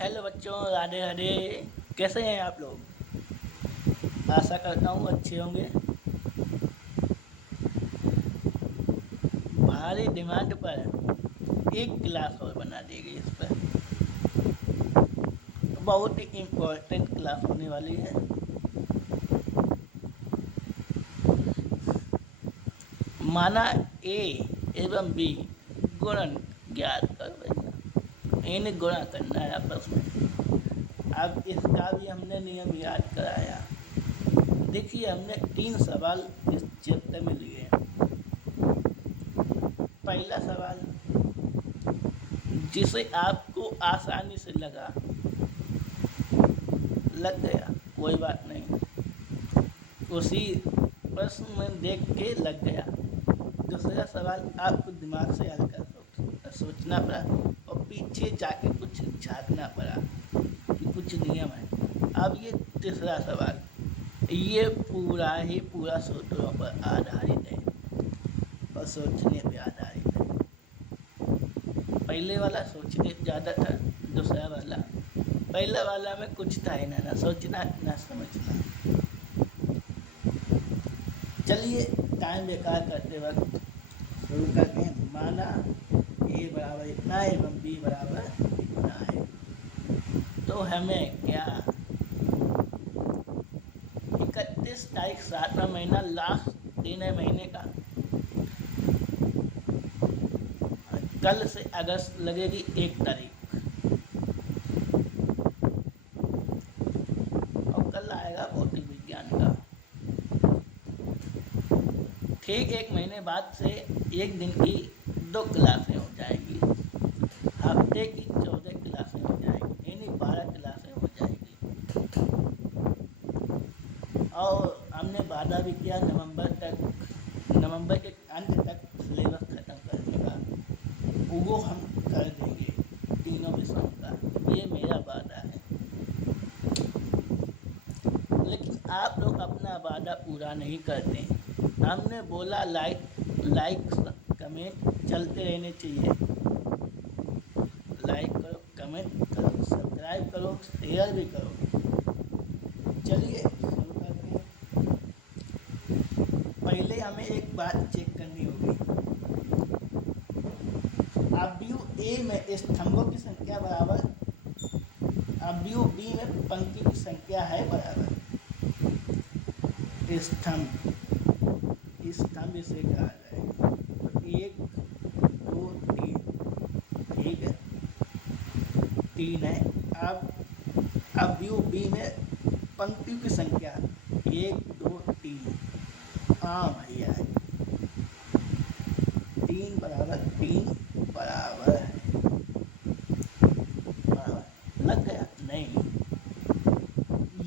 Hello बच्चों, राधे राधे। कैसे हैं आप लोग? आशा करता हूँ अच्छे होंगे। भारी डिमांड पर एक क्लास और बना दी गई इस पर। बहुत ही इम्पोर्टेंट क्लास होने वाली है। माना ए एवं बी गुणन ज्ञात कर भैया। इन्हें गुणा करना है आपस में। अब इसका भी हमने नियम याद कराया। देखिए, हमने 3 सवाल इस चैप्टर में लिए। पहला सवाल जिसे आपको आसानी से लग गया, कोई बात नहीं, उसी प्रश्न में देख के लग गया। दूसरा सवाल आपको दिमाग से हल्का सोचना पड़ा और पीछे जाके कुछ झांकना पड़ा कि कुछ नियम है। अब ये तीसरा सवाल, ये पूरा सूत्रों पर आधारित है और सोचने पर आधारित है। पहले वाला सोचने ज़्यादा था, दूसरा वाला पहला वाला में कुछ था ही ना सोचना ना समझना। चलिए, टाइम बेकार करते वक्त शुरू करते हैं। माना ए बराबर इतना एवं बी बराबर इतना है, तो हमें क्या 31 तारीख 7वां महीना लास्ट दिन है महीने का। कल से अगस्त लगेगी 1 तारीख और कल आएगा भौतिक विज्ञान का। ठीक 1 महीने बाद से एक दिन की 2 क्लासें हो जाएगी, हफ्ते की 14 क्लासें हो जाएगी, यानी 12 क्लासें हो जाएगी। और हमने वादा भी किया नवंबर के अंत तक सिलेबस खत्म करने का। वो हम कर देंगे तीनों विषयों का, ये मेरा वादा है। लेकिन आप लोग अपना वादा पूरा नहीं करते। हमने बोला लाइक कमेंट चलते रहने चाहिए। लाइक करो, कमेंट करो, सब्सक्राइब करो, शेयर भी करो। चलिए शुरू करते हैं। पहले हमें एक बात चेक करनी होगी। अवयव ए में स्तंभों की संख्या बराबर अवयव बी में पंक्ति की संख्या है बराबर स्तंभ इसे कहा जाएगा। तो 1 2 3, ठीक है, 3 है। अब अवयव बी में पंक्ति की संख्या 1 2 3, हाँ भैया 3 बराबर 3 बराबर है। बराबर लग गया? नहीं,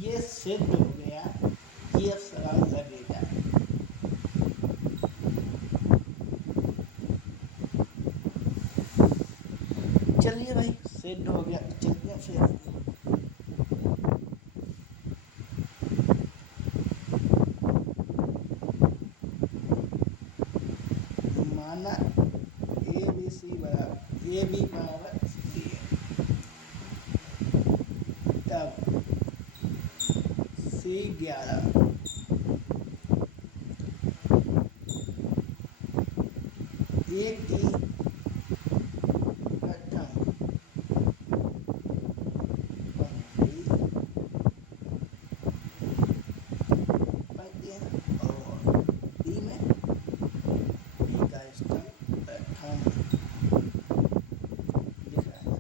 ये सिद्ध हो गया, ये सवाल लगेगा। चलिए भाई, सिद्ध हो गया, चलते हैं फिर। माना ए बी सी बराबर ए बी बराबर सी है, तब सी 11 ए की प्रथम पंक्ति है और बी में बी का स्तंभ प्रथम दिख रहा है।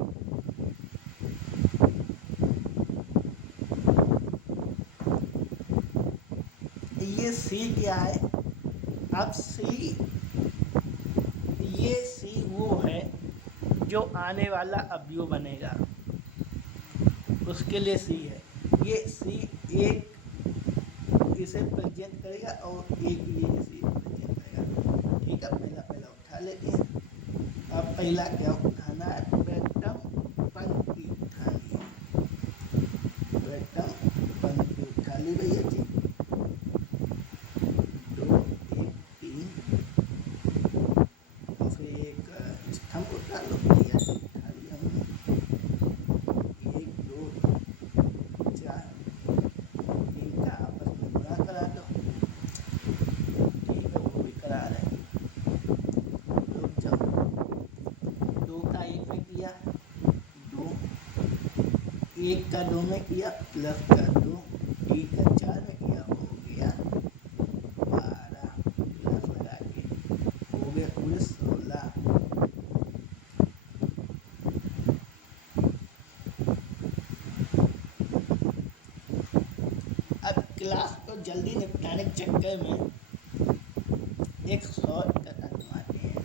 ये सी क्या है? अब सी, ये सी वो है जो आने वाला अवयव बनेगा, उसके लिए सी है। ये सी एक इसे प्रेजेंट करेगा और एक ये इसे प्रेजेंट करेगा। ठीक है, पहला उठा लेते हैं। अब पहला क्या उठाना है? प्रथम पंक्ति उठानी है। प्रथम पंक्ति उठा ली भैया जी। 2 1 3 और फिर एक स्तंभ उठा लो भैया जी, उठा लिया हमने। 1 एक का 2 में किया प्लस का 2, 3 का 4 में किया हो गया 12 प्लस लगा के हो गया कुल 16। अब क्लास को जल्दी निपटाने के चक्कर में एक शॉर्टकट आजमाते हैं,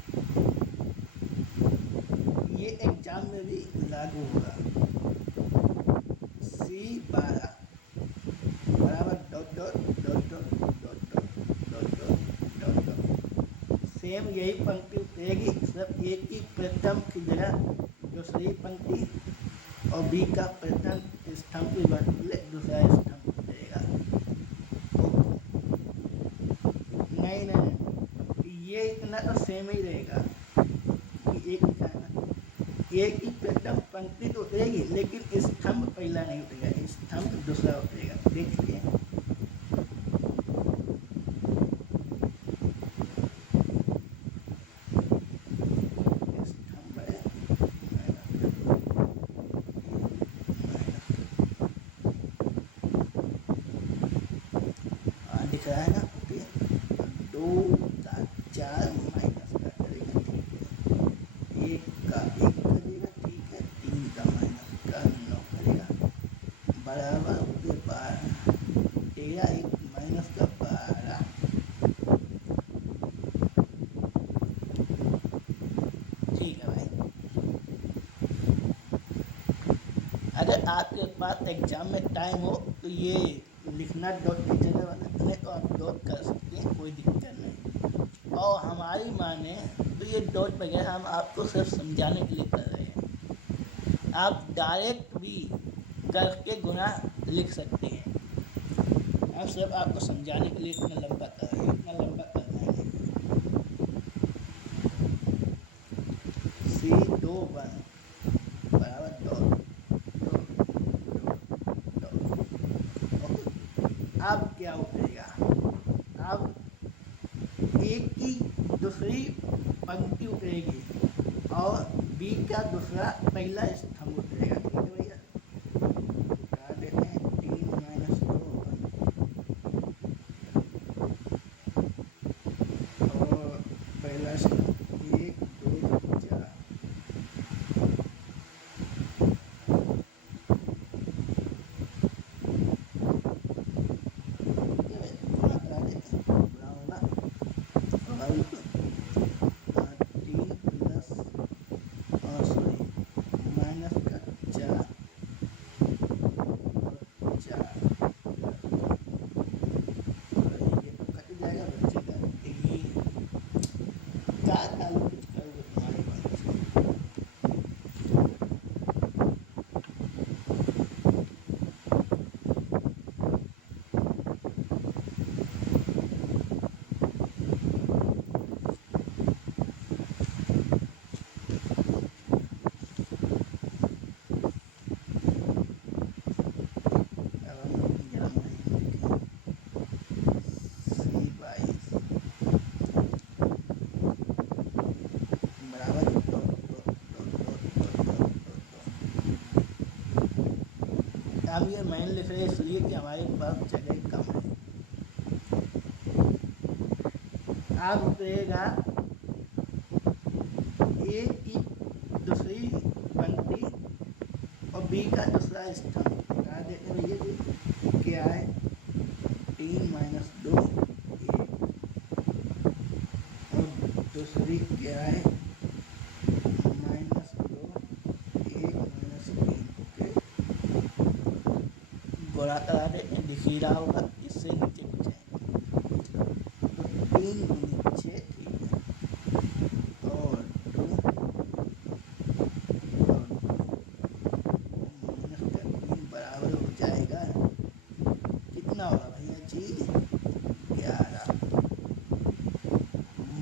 ये एग्जाम में भी लागू होगा। C12 बराबर dot dot dot dot dot dot dot dot dot. Same यही पंक्ति उठेगी, सिर्फ ए की प्रथम की जगह दूसरी पंक्ति और बी का प्रथम स्तंभ के बदले दूसरा स्तंभ उठेगा। नहीं नहीं, ये इतना तो सेम ही रहेगा कि एक का एक ही प्रथम पंक्ति तो उठेगी, लेकिन स्तंभ पहला नहीं उठेगा, स्तंभ दूसरा उठेगा। देखिए स्तंभ है दिख रहा है ना, ओके। 2 का 4 माइनस का करेगा, ठीक है। 1 का 1 करेगा, ठीक है। 3 का माइनस का 9 करेगा बराबर हो गया 12। 13 1 माइनस का 12। ठीक है भाई। अगर आपके पास एग्जाम में टाइम हो तो ये लिखना डॉट की जगह वाला नहीं तो आप डॉट कर सकते हैं, कोई दिक्कत नहीं। और हमारी माने तो ये डॉट वगैरह हम आपको सिर्फ समझाने के लिए कर रहे हैं। आप डायरेक्ट भी करके गुना लिख सकते हैं, हम सिर्फ आपको समझाने के लिए इतना लंबा कर रहे हैं, इतना लंबा करना है नहीं। C21 बराबर डॉट अब क्या उठेगा, अब एक की दूसरी पंक्ति उठेगी और बी का दूसरा पहला स्तंभ उठेगा, ठीक है भैया। उठा देते हैं 3 माइनस 2 और पहला स्तंभ 1 2 4। अब ये मैन लिख रहे हैं इसलिए कि हमारे पास जगह कम है। अब उठेगा ए की दूसरी पंक्ति और बी का दूसरा स्तंभ, बता देते भैया जी क्या है 3 माइनस 2 1 और दूसरी क्या है -2 1 माइनस 3, ओके। गोला करा देते हैं, दिख ही रहा होगा, इससे नीचे कुछ है तो 3 नीचे, ठीक है। और 2 बराबर हो जाएगा, कितना होगा भैया जी 11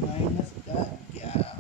माइनस का 11।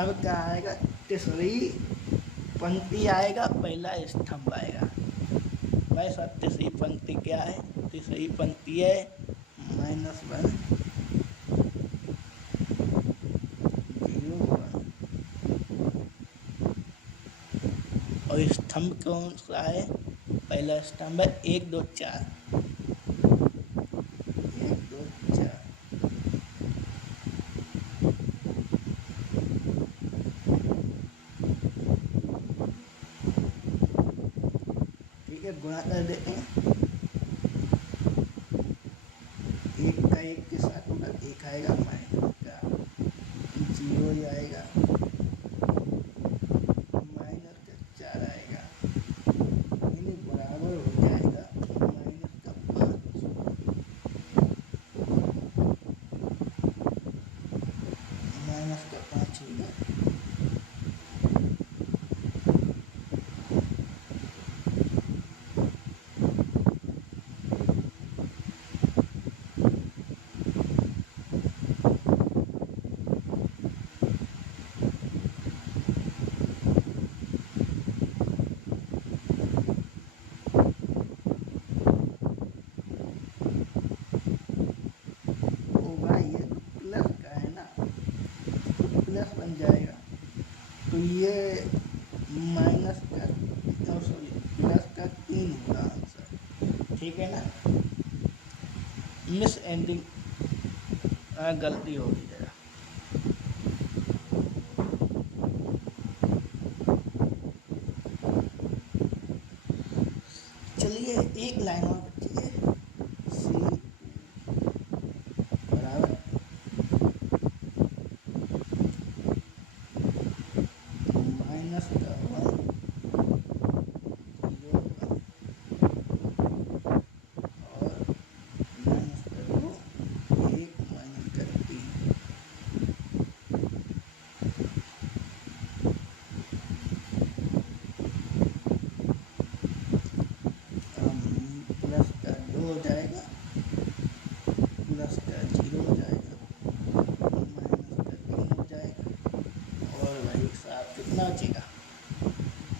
अब क्या आएगा, तीसरी पंक्ति आएगा, पहला स्तंभ आएगा। भाई साहब तीसरी पंक्ति क्या है, तीसरी पंक्ति है -1 0 1 और स्तंभ कौन सा है, पहला स्तंभ है 1 2 4 1 2 4। ठीक है, गुणा कर देते हैं। एक का एक के साथ होगा, एक आएगा माइनस का 0 आएगा, माइनस का 4 आएगा, यानी बराबर हो जाएगा -5। -5 होगा। होगा ये तो प्लस का है ना, तो प्लस बन जाएगा। तो ये माइनस का सॉरी प्लस का 3 होगा आंसर। ठीक है ना, मिस एंडिंग गलती होगी जरा। चलिए एक लाइन और बची है, सी बराबर -1 0 1 और -2 1 -3। प्लस का 2 हो जाएगा, प्लस का 0 हो जाएगा, माइनस का 3 हो जाएगा, और भाई साहब कितना बचेगा,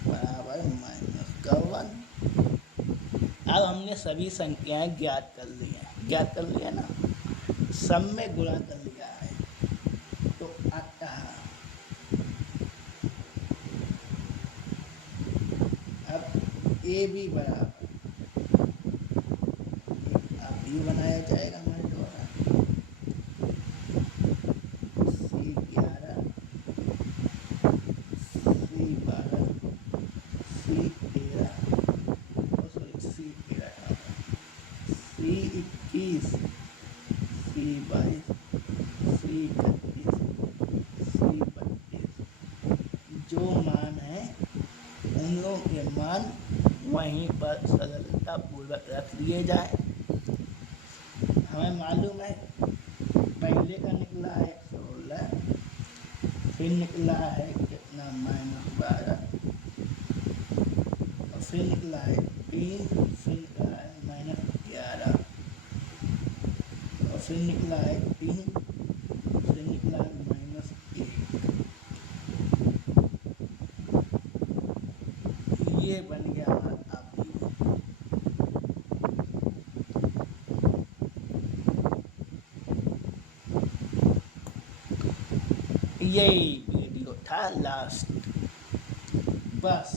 बराबर -1। अब हमने सभी संख्याएं ज्ञात कर ली हैं, ज्ञात कर लिया ना, सब में गुणा कर लिया है, तो अतः अब ए बी बराबर अब यू बनाया जाएगा हमारे द्वारा, C11 C12 C13 C13 C21 C22 C31 C32। जो मान है उन लोगों के मान वहीं पर सरलतापूर्वक रख दिए जाए। हमें मालूम है पहले का निकला है 16, फिर निकला है कितना -12, और फिर निकला है 3, फिर निकला है -11, और फिर निकला है 3, फिर निकला है -1। ये बन गया हमारा आप यही वीडियो था लास्ट, बस।